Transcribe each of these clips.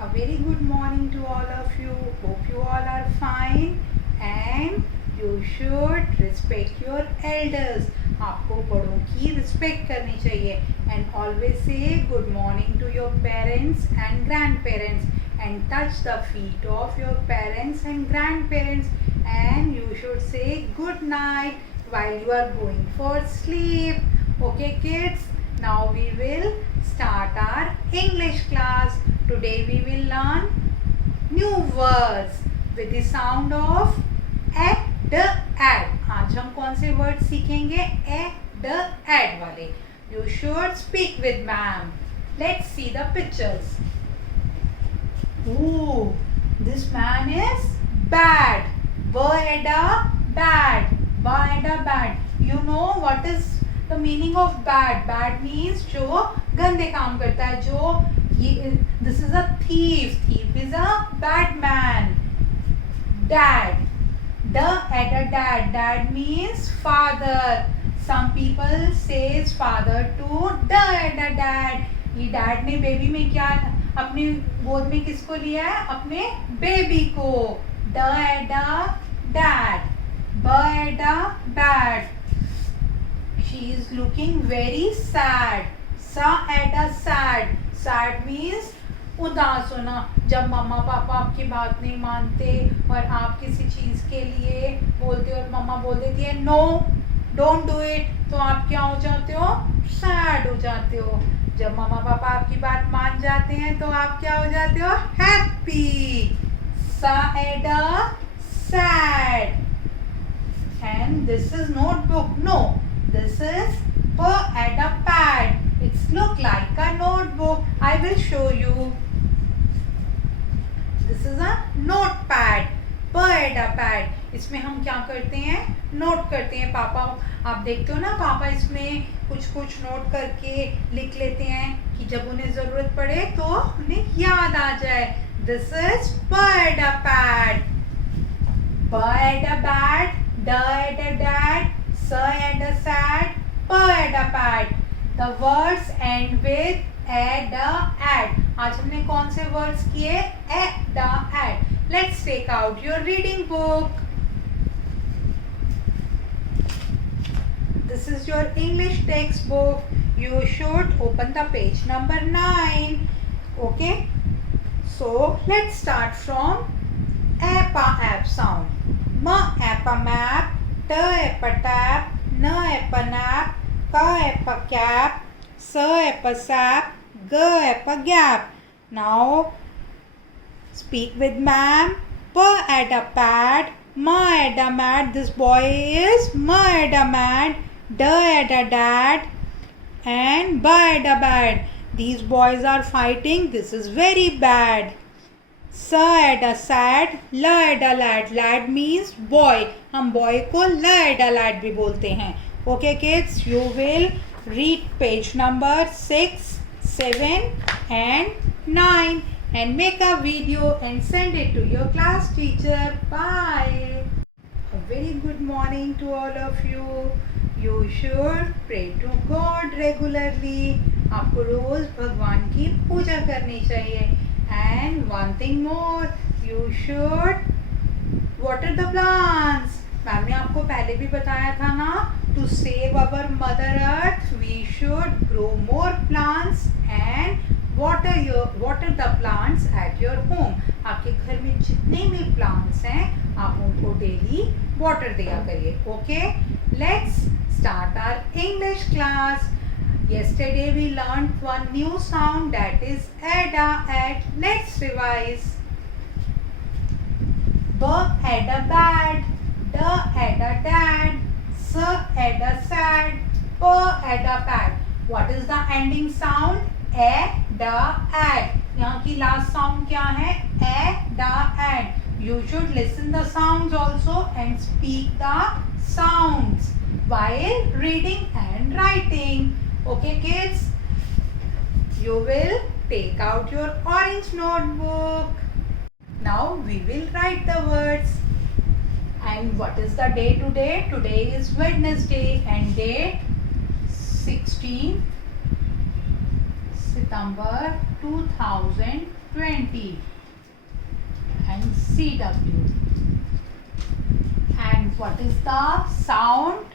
A very good morning to all of you. Hope you all are fine and you should respect your elders. आपको बड़ों की respect करनी चाहिए and always say good morning to your parents and grandparents and touch the feet of your parents and grandparents and you should say good night while you are going for sleep. Okay kids, now we will start our English class. Today we will learn new words with the sound of a, d, ad. आज हम कौन से word सीखेंगे? A, d, ad वाले. You should speak with ma'am. Let's see the pictures. Ooh, this man is bad. Bad. Bad. Bad. You know what is the meaning of bad? Bad means जो गंदे काम करता है, जो this is a thief. Thief is a bad man. Dad. Dad. Dad means father. Some people says father to dad. ये dad ने baby में क्या अपनी गोद में किसको लिया है? अपने बेबी को. Dad. Bad. She is looking very sad. Sad. Sad means उदास होना. जब मम्मा पापा आपकी बात नहीं मानते और आप किसी चीज़ के लिए बोलते हो और मम्मा बोल देती है नो डोंट डू इट, तो आप क्या हो जाते हो? सैड हो जाते हो. जब मम्मा पापा आपकी बात मान जाते हैं तो आप क्या हो जाते हो? Happy. Sad. And this is notebook. No, this is pad. It's look like a notebook. I will show you. This is a notepad. Pad. इसमें हम क्या करते हैं? नोट करते हैं. पापा आप देखते हो ना, पापा इसमें कुछ नोट करके लिख लेते हैं कि जब उन्हें जरूरत पड़े तो उन्हें याद आ जाए. This is pad. Dad. Sad. Pad. The words end with ad. आज हमने कौन से words किए? ad. Let's take out your reading book. This is your English textbook. You should open the page number 9. Okay. So let's start from app sound. Map, tap, nap, cap, sap, gap. Now speak with ma'am. Pad, mad. This boy is mad. Dad, and bad. These boys are fighting. This is very bad. Sad. Lad means boy. हम boy को lad भी बोलते हैं. Okay kids, you will read page number 6, 7 and 9 and make a video and send it to your class teacher. Bye. A very good morning to all of you. You should pray to God regularly. आपको रोज भगवान की पूजा करनी चाहिए. And one thing more, you should water the plants. Ma'am ने आपको पहले भी बताया था ना, to save our mother earth we should grow more plants and water the plants at your home. आपके घर में जितने भी plants हैं आप उनको daily water दिया करिए. Okay, let's start our English class. Yesterday we learned one new sound, that is ad. Let's revise. Bad. Dad. Sad. Pad. What is the ending sound? Ad. यहाँ की last sound क्या है? Ad. You should listen the sounds also and speak the sounds while reading and writing. Okay kids, you will take out your orange notebook. Now we will write the words. And what is the day today? Today is Wednesday and date 16 September 2020. 20. And CW. And what is the sound?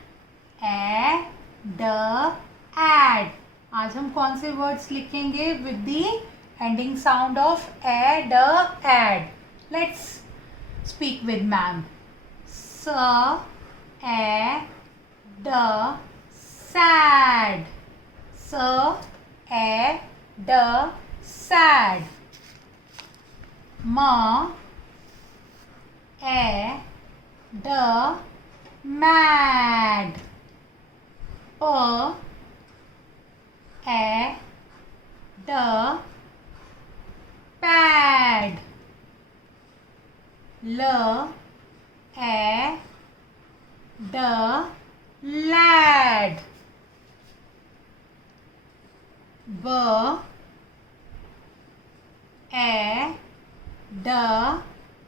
A, the, add. आज हम कौन से words लिखेंगे with the ending sound of e, d, ed. Let's speak with ma'am. S, e, ड, sad. S, a, d, sad. M, a, d, mad. P, a, d, pad. L, a, d, lad. B, a, d,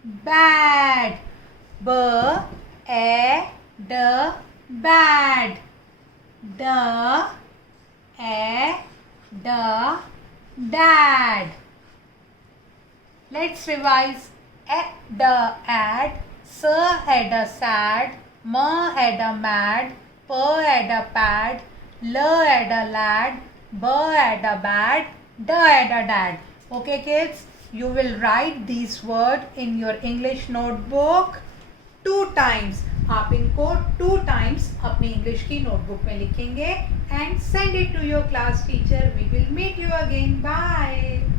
bad. B, a, d, bad. D, a, d, dad. Let's revise. A, d, ad. S, a, d, sad. M, a, d, mad. P, a, d, pad. L, a, d, lad. B, a, d, bad. D, a, d, dad. Okay kids, you will write these words in your English notebook 2 times. आप इनको 2 times अपनी English की notebook में लिखेंगे and send it to your class teacher. We will meet you again. Bye.